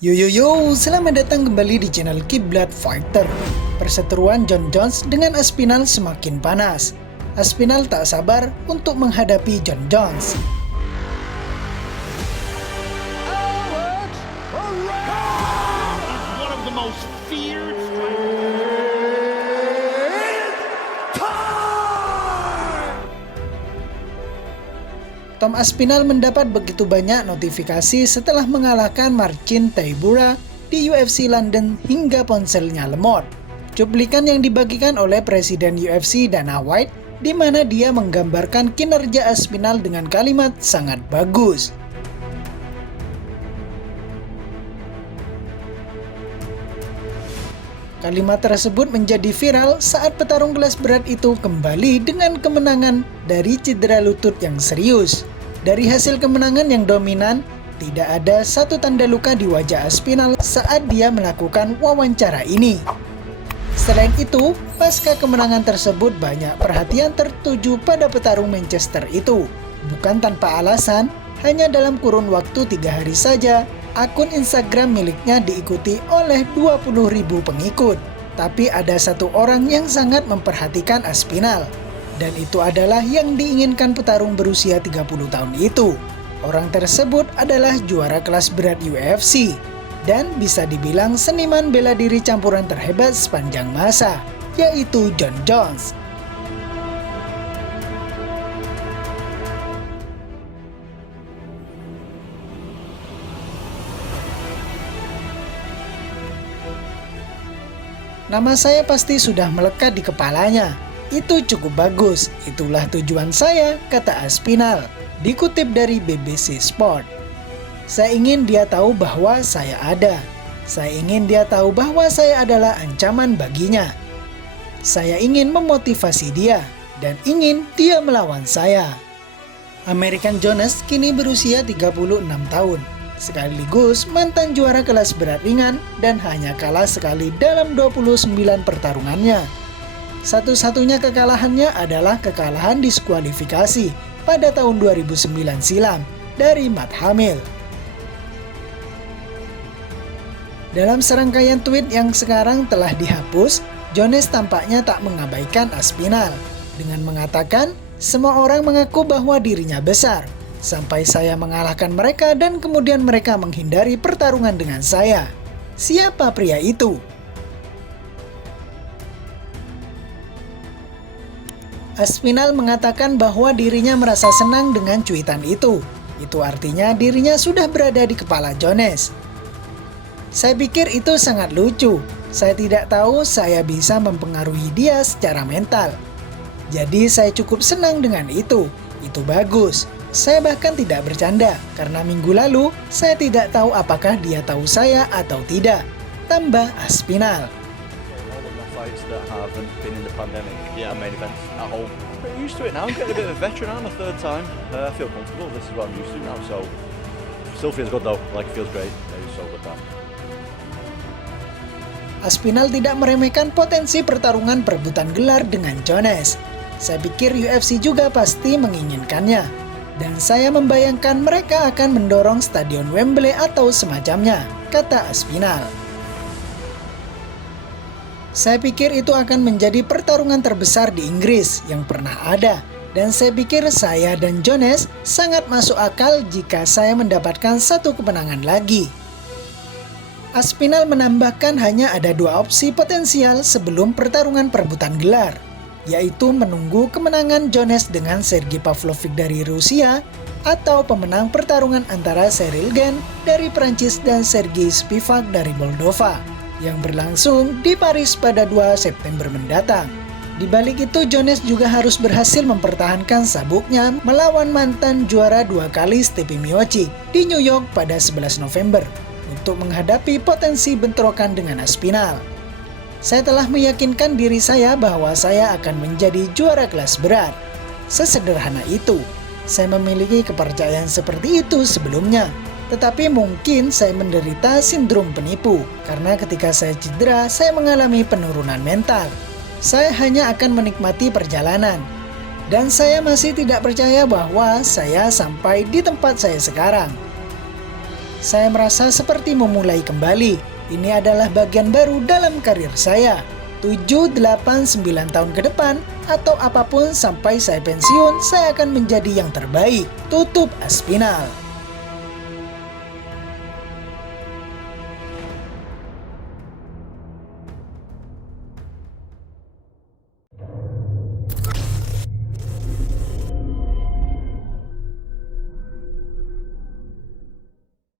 Yo yo yo, selamat datang kembali di channel Kiblat Fighter. Perseteruan Jon Jones dengan Aspinall semakin panas. Aspinall tak sabar untuk menghadapi Jon Jones. One of the most feared Tom Aspinall mendapat begitu banyak notifikasi setelah mengalahkan Marcin Tybura di UFC London hingga ponselnya lemot. Cuplikan yang dibagikan oleh Presiden UFC Dana White di mana dia menggambarkan kinerja Aspinall dengan kalimat sangat bagus. Kalimat tersebut menjadi viral saat petarung kelas berat itu kembali dengan kemenangan dari cedera lutut yang serius. Dari hasil kemenangan yang dominan, tidak ada satu tanda luka di wajah Aspinall saat dia melakukan wawancara ini. Selain itu, pasca kemenangan tersebut banyak perhatian tertuju pada petarung Manchester itu. Bukan tanpa alasan, hanya dalam kurun waktu 3 hari saja, akun Instagram miliknya diikuti oleh 20.000 pengikut. Tapi ada satu orang yang sangat memperhatikan Aspinall. Dan itu adalah yang diinginkan petarung berusia 30 tahun itu. Orang tersebut adalah juara kelas berat UFC. Dan bisa dibilang seniman bela diri campuran terhebat sepanjang masa, yaitu Jon Jones. Nama saya pasti sudah melekat di kepalanya. Itu cukup bagus, itulah tujuan saya, kata Aspinall. Dikutip dari BBC Sport. Saya ingin dia tahu bahwa saya ada. Saya ingin dia tahu bahwa saya adalah ancaman baginya. Saya ingin memotivasi dia, dan ingin dia melawan saya. American Jones kini berusia 36 tahun. Sekaligus mantan juara kelas berat ringan dan hanya kalah sekali dalam 29 pertarungannya. Satu-satunya kekalahannya adalah kekalahan diskualifikasi pada tahun 2009 silam dari Matt Hamill. Dalam serangkaian tweet yang sekarang telah dihapus, Jones tampaknya tak mengabaikan Aspinall dengan mengatakan, "Semua orang mengaku bahwa dirinya besar. Sampai saya mengalahkan mereka dan kemudian mereka menghindari pertarungan dengan saya. Siapa pria itu?" Aspinall mengatakan bahwa dirinya merasa senang dengan cuitan itu. Itu artinya dirinya sudah berada di kepala Jones. Saya pikir itu sangat lucu. Saya tidak tahu saya bisa mempengaruhi dia secara mental. Jadi saya cukup senang dengan itu. Itu bagus. Saya bahkan tidak bercanda, karena minggu lalu saya tidak tahu apakah dia tahu saya atau tidak. Tambah Aspinall. All of my fights that haven't been in the pandemic, yeah, I main events at home. Pretty used to it now. I'm getting a bit of a veteran now, my third time. I feel comfortable. This is what I'm used to now, so still feels good though. Like it feels great. It's so good now. Aspinall tidak meremehkan potensi pertarungan perebutan gelar dengan Jones. Saya pikir UFC juga pasti menginginkannya. Dan saya membayangkan mereka akan mendorong stadion Wembley atau semacamnya, kata Aspinall. Saya pikir itu akan menjadi pertarungan terbesar di Inggris yang pernah ada. Dan saya pikir saya dan Jones sangat masuk akal jika saya mendapatkan satu kemenangan lagi. Aspinall menambahkan hanya ada 2 opsi potensial sebelum pertarungan perebutan gelar, yaitu menunggu kemenangan Jones dengan Sergey Pavlovich dari Rusia atau pemenang pertarungan antara Cyril Gane dari Prancis dan Sergey Spivak dari Moldova yang berlangsung di Paris pada 2 September mendatang. Di balik itu, Jones juga harus berhasil mempertahankan sabuknya melawan mantan juara 2 kali Stipe Miocic di New York pada 11 November untuk menghadapi potensi bentrokan dengan Aspinall. Saya telah meyakinkan diri saya bahwa saya akan menjadi juara kelas berat. Sesederhana itu. Saya memiliki kepercayaan seperti itu sebelumnya. Tetapi mungkin saya menderita sindrom penipu. Karena ketika saya cedera, saya mengalami penurunan mental. Saya hanya akan menikmati perjalanan. Dan saya masih tidak percaya bahwa saya sampai di tempat saya sekarang. Saya merasa seperti memulai kembali. Ini adalah bagian baru dalam karir saya. 7, 8, 9 tahun ke depan, atau apapun sampai saya pensiun, saya akan menjadi yang terbaik. Tutup Aspinall.